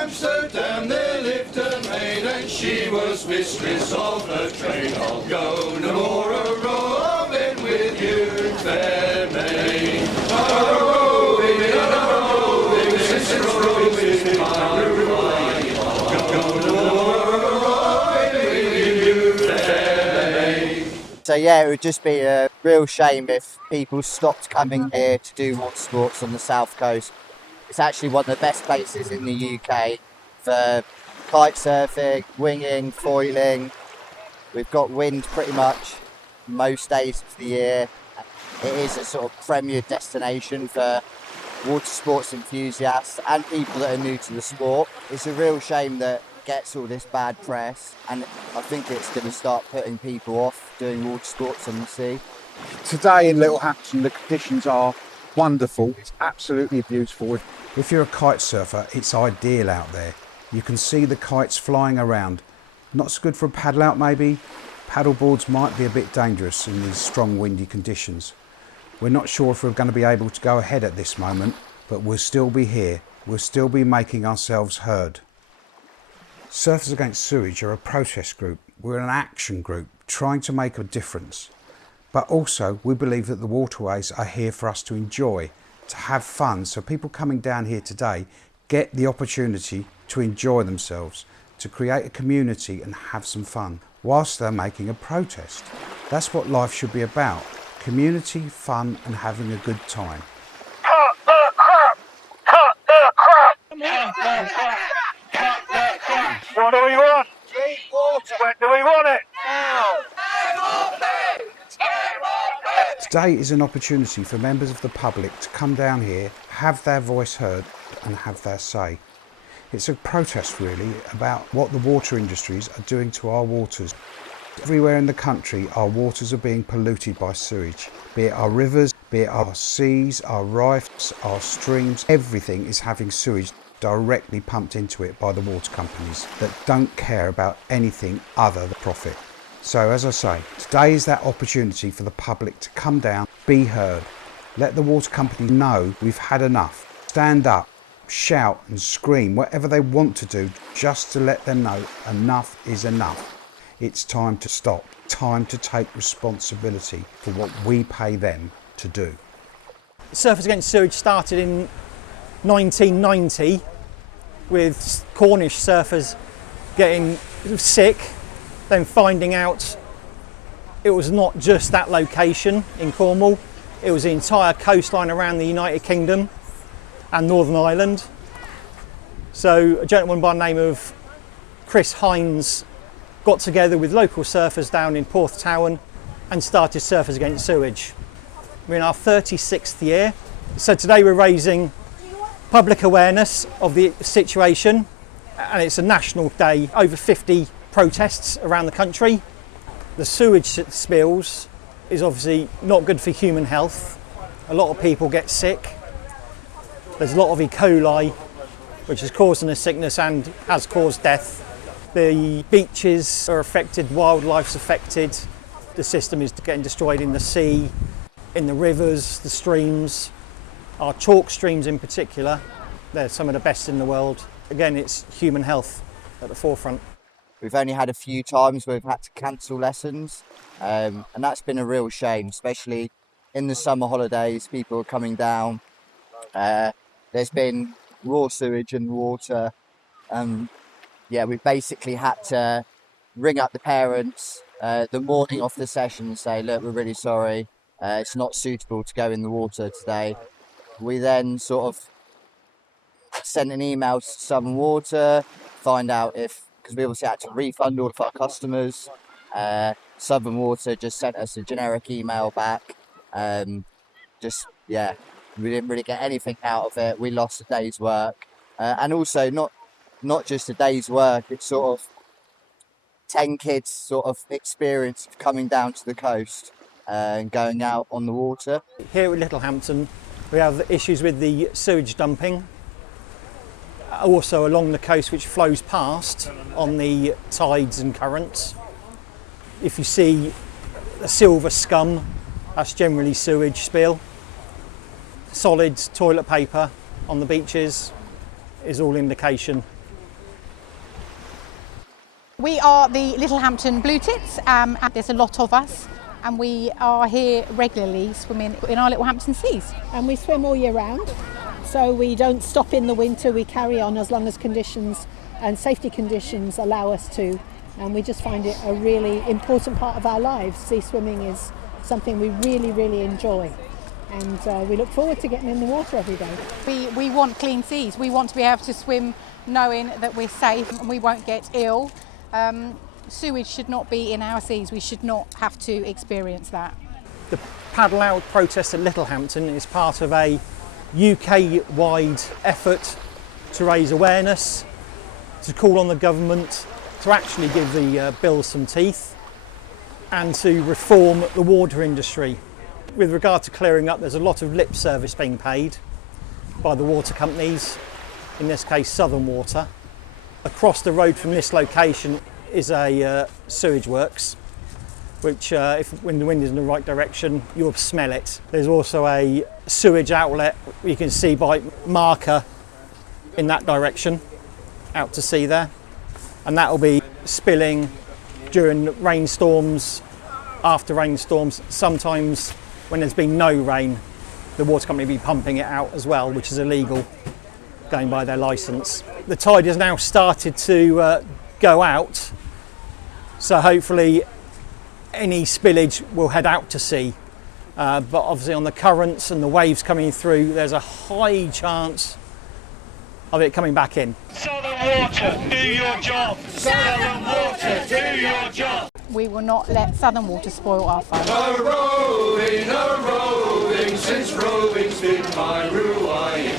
Amsterdam there lived a maid, and she was mistress of her trade. I'll go no more a-roving with you, fair maid. A-roving, since roving my ride. I'll go no more a-roving with you, fair maid. So yeah, it would just be a real shame if people stopped coming here to do water sports on the south coast. It's actually one of the best places in the UK for kite surfing, winging, foiling. We've got wind pretty much most days of the year. It is a sort of premier destination for water sports enthusiasts and people that are new to the sport. It's a real shame that it gets all this bad press, and I think it's going to start putting people off doing water sports on the sea. Today in Littlehampton, the conditions are wonderful. It's absolutely beautiful. If you're a kite surfer, it's ideal out there. You can see the kites flying around. Not so good for a paddle out maybe. Paddle boards might be a bit dangerous in these strong windy conditions. We're not sure if we're going to be able to go ahead at this moment, but we'll still be here. We'll still be making ourselves heard. Surfers Against Sewage are a protest group. We're an action group trying to make a difference. But also we believe that the waterways are here for us to enjoy, to have fun, so people coming down here today get the opportunity to enjoy themselves, to create a community and have some fun whilst they're making a protest. That's what life should be about: community, fun and having a good time. Cut the crap! Cut the crap! What do we want? Clean water. When do we want it? Now. Today is an opportunity for members of the public to come down here, have their voice heard and have their say. It's a protest really about what the water industries are doing to our waters. Everywhere in the country our waters are being polluted by sewage, be it our rivers, be it our seas, our rifts, our streams. Everything is having sewage directly pumped into it by the water companies that don't care about anything other than profit. So as I say, today is that opportunity for the public to come down, be heard. Let the water company know we've had enough. Stand up, shout and scream, whatever they want to do, just to let them know enough is enough. It's time to stop, time to take responsibility for what we pay them to do. Surfers Against Sewage started in 1990 with Cornish surfers getting sick, then finding out it was not just that location in Cornwall, it was the entire coastline around the United Kingdom and Northern Ireland. So a gentleman by the name of Chris Hines got together with local surfers down in Porthtowan and started Surfers Against Sewage. We're in our 36th year. So today we're raising public awareness of the situation, and it's a national day. Over 50 protests around the country. The sewage spills is obviously not good for human health. A lot of people get sick. There's a lot of E. coli, which is causing a sickness and has caused death. The beaches are affected, wildlife's affected. The system is getting destroyed in the sea, in the rivers, the streams. Our chalk streams in particular, they're some of the best in the world. Again, it's human health at the forefront. We've only had a few times where we've had to cancel lessons, and that's been a real shame, especially in the summer holidays. People are coming down. There's been raw sewage and water. We've basically had to ring up the parents the morning of the session and say, look, we're really sorry, it's not suitable to go in the water today. We then sort of sent an email to Southern Water, find out if, because we obviously had to refund all of our customers. Southern Water just sent us a generic email back. We didn't really get anything out of it. We lost a day's work. And also not just a day's work, it's sort of 10 kids sort of experience of coming down to the coast and going out on the water. Here at Littlehampton, we have issues with the sewage dumping, also along the coast, which flows past on the tides and currents. If you see a silver scum, that's generally sewage spill. Solid toilet paper on the beaches is all indication We are the Littlehampton Blue Tits, and there's a lot of us, and we are here regularly swimming in our Littlehampton seas. And we swim all year round, so we don't stop in the winter, we carry on as long as conditions and safety conditions allow us to, and we just find it a really important part of our lives. Sea swimming is something we really enjoy, and we look forward to getting in the water every day. We want clean seas. We want to be able to swim knowing that we're safe and we won't get ill. Sewage should not be in our seas. We should not have to experience that. The Paddle Out protest at Littlehampton is part of a UK-wide effort to raise awareness, to call on the government to actually give the bill some teeth and to reform the water industry. With regard to clearing up, there's a lot of lip service being paid by the water companies, in this case Southern Water. Across the road from this location is a sewage works, which when the wind is in the right direction, you'll smell it. There's also a sewage outlet you can see by marker in that direction, out to sea there. And that will be spilling during rainstorms, after rainstorms. Sometimes when there's been no rain, the water company will be pumping it out as well, which is illegal, going by their licence. The tide has now started to go out, so hopefully any spillage will head out to sea. But obviously on the currents and the waves coming through, there's a high chance of it coming back in. Southern Water, do your job. Southern Water, do your job. We will not let Southern Water spoil our fun. A rowing, since rowing's been my ruin.